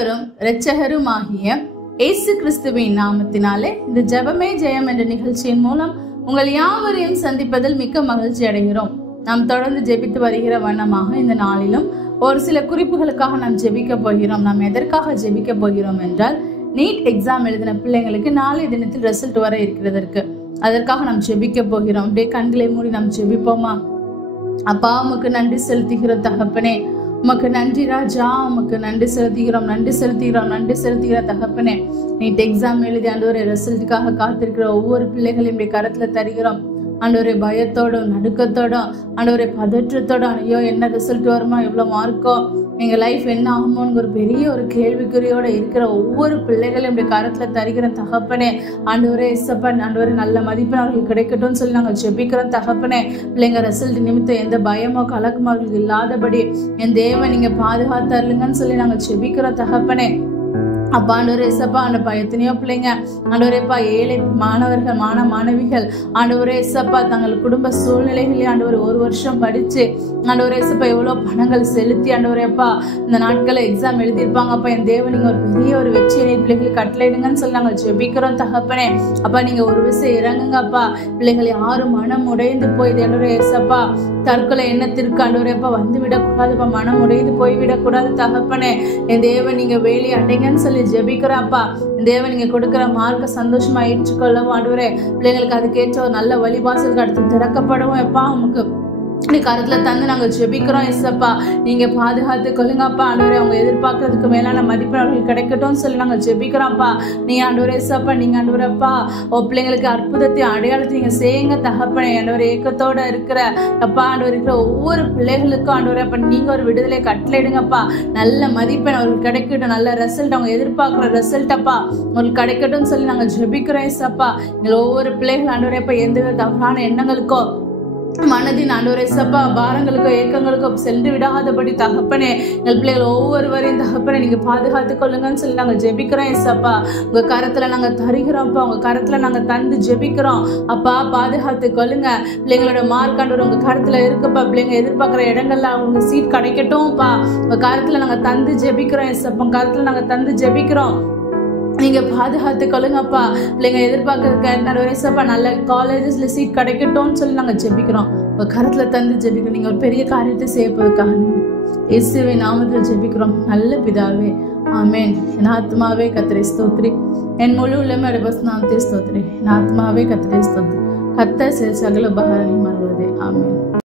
ஆண்டவரும் இரட்சகருமாகிய இயேசு கிறிஸ்துவின் நாமத்தினாலே இந்த ஜெபமே ஜெயம் என்ற நிகழ்ச்சியின் மூலம் உங்கள் யாவரையும் சந்திப்பதில் மிக்க மகிழ்ச்சி அடைகிறோம். நாம் தொடர்ந்து ஜெபித்து வருகிற வண்ணமாக இந்த நாளிலும் ஒரு சில குறிப்புகளுக்காக நாம் ஜெபிக்க போகிறோம். நாம் எதற்காக ஜெபிக்க போகிறோம் என்றால், நீட் எக்ஸாம் எழுதின பிள்ளைங்களுக்கு நாளைய தினத்தில் ரிசல்ட் வர இருக்கிறதற்கு அதற்காக நாம் ஜெபிக்க போகிறோம். அப்படியே கண்களை மூடி நாம் ஜெபிப்போமா? அப்பா, உமக்கு நன்றி செலுத்துகிற தகப்பனே, உமக்கு நன்றி ராஜா, உமக்கு நன்றி செலுத்துகிறோம் தகப்பனே. நீட் எக்ஸாம் எழுதி ஆண்டவரே ரிசல்ட்டுக்காக காத்திருக்கிற ஒவ்வொரு பிள்ளைகளையும் கரத்துல தருகிறோம். ஆண்டவரே பயத்தோடும் நடுக்கத்தோடும் ஆண்டவரே பதற்றத்தோடும், ஐயோ என்ன ரிசல்ட் வருமா, எவ்வளவு மார்க்கோ, எங்க லைஃப் என்ன ஆகுமோன்னு ஒரு பெரிய ஒரு கேள்விக்குறியோட இருக்கிற ஒவ்வொரு பிள்ளைகளையும் கரத்துல தருகிற தகப்பனே. ஆண்டவரே இசப்பா, ஆண்டவரே நல்ல மதிப்பெண் அவர்களுக்கு கிடைக்கட்டும்னு சொல்லி நாங்கள் ஜெபிக்கிறோம் தகப்பனே. பிள்ளைங்க ரிசல்ட் நிமித்தம் எந்த பயமோ கலக்கமோ அவர்களுக்கு இல்லாதபடி என் தேவன் நீங்க பாதுகாத்தருங்கன்னு சொல்லி நாங்கள் ஜெபிக்கிறோம் தகப்பனே. அப்பா ஆண்டவரே இசப்பா, அந்த எத்தனையோ பிள்ளைங்க ஆண்டவரேப்பா, ஏழை மாணவர்கள் மாணவிகள் ஆண்டவரே இசப்பா, தங்கள் குடும்ப சூழ்நிலைகளே ஆண்டவர் ஒரு வருஷம் படிச்சு ஆண்டவரே இசப்பா எவ்வளவு பணங்கள் செலுத்தி ஆண்டவரேப்பா இந்த நாட்களை எக்ஸாம் எழுதியிருப்பாங்க. அப்பா என் தேவன் நீங்க ஒரு பெரிய ஒரு வெற்றியை பிள்ளைகளுக்கு கட்டளையிடுங்கன்னு சொல்லி நாங்கள் ஜெபிக்கிறோம் தகப்பனே. அப்பா நீங்க ஒரு விஷயம் இறங்குங்க அப்பா. பிள்ளைகள் யாரும் மனம் உடைந்து போய் ஆண்டவரே இசப்பா தற்கொலை எண்ணத்திற்கு ஆண்டவரேப்பா வந்து விடக்கூடாதுப்பா, மனம் உடைந்து போய் விடக்கூடாது தகப்பனே. என் தேவன் நீங்க வேலையை அடைங்கன்னு சொல்லி ஜெபிக்கிறப்பா. தேவன் நீங்க கொடுக்கிற மார்க்க சந்தோஷமா ஏற்றுக்கொள்ளவும் ஆண்டவரே, பிள்ளைங்களுக்கு அதுக்கேற்ற ஒரு நல்ல வழிவாசலுக்கு அடுத்து திறக்கப்படவும் எப்பா உமக்கு கருத்துல தந்து நாங்க ஜெபிக்கிறோம் இசப்பா. நீங்க பாதுகாத்து கொள்ளுங்கப்பா ஆண்டவரே. அவங்க எதிர்பார்க்கறதுக்கு மேலான மதிப்பெண் அவர்களுக்கு கிடைக்கட்டும் சொல்லி நாங்க ஜெபிக்கிறோம்ப்பா. நீங்க ஆண்டவரே இசப்பா, நீங்க ஆண்டவரப்பா பிள்ளைங்களுக்கு அற்புதத்தை அடையாளத்தை நீங்க செய்யுங்க தகப்பனே. ஆண்டவர் ஏக்கத்தோட இருக்கிற அப்பா ஆண்டவர் இருக்கிற ஒவ்வொரு பிள்ளைகளுக்கும் ஆண்டவரே அப்ப நீங்க ஒரு விடுதலை கட்டளையிடுங்கப்பா. நல்ல மதிப்பெண் அவர்களுக்கு கிடைக்கட்டும், நல்ல ரிசல்ட் அவங்க எதிர்பார்க்கிற ரிசல்ட் அப்பா அவங்களுக்கு கிடைக்கட்டும் சொல்லி நாங்க ஜெபிக்கிறோம் இசப்பா. எங்களை ஒவ்வொரு பிள்ளைகள் ஆண்டவரே அப்ப எந்த தவறான எண்ணங்களுக்கோ மனதின் ஆண்டவரே சப்பா பாரங்களுக்கோ ஏக்கங்களுக்கோ சென்று விடாதபடி தகப்பனே எங்கள் பிள்ளைகள் ஒவ்வொருவரையும் தகப்பனே நீங்க பாதுகாத்துக் கொள்ளுங்கன்னு சொல்லி நாங்க ஜெபிக்கிறோம் இசப்பா. உங்க கரத்துல நாங்க தருகிறோம்ப்பா, உங்க கரத்துல நாங்க தந்து ஜெபிக்கிறோம் அப்பா. பாதுகாத்து கொள்ளுங்க. பிள்ளைங்களோட மார்க் ஆண்டவர் உங்க கரத்துல இருக்குப்பா. பிள்ளைங்க எதிர்பார்க்கிற இடங்கள்ல அவங்க சீட் கிடைக்கட்டும்ப்பா. உங்க கரத்துல நாங்க தந்து ஜெபிக்கிறோம் இசப்பா. உங்க கரத்துல நாங்க தந்து ஜெபிக்கிறோம். நீங்க பாதுகாத்து கொள்ளுங்கப்பா. பிள்ளைங்க எதிர்பார்க்க நல்ல காலேஜஸ்ல சீட் கிடைக்கட்டும்னு சொல்லி நாங்க ஜெபிக்கிறோம். உங்க கரத்துல தந்து ஜெபிக்கிறோம். நீங்க ஒரு பெரிய காரியத்தை செய்யப்போவதற்காக இயேசுவின் நாமத்தில் ஜெபிக்கிறோம் நல்ல பிதாவே, ஆமென். என் ஆத்மாவே கர்த்தரை ஸ்தோத்திரி, என் முழு உள்ளமே நாமத்தை ஸ்தோத்திரி. என் ஆத்மாவே கர்த்தரை ஸ்தோத்திரி, கர்த்தர் சகல உபகாரங்களை மறவாதே. ஆமென்.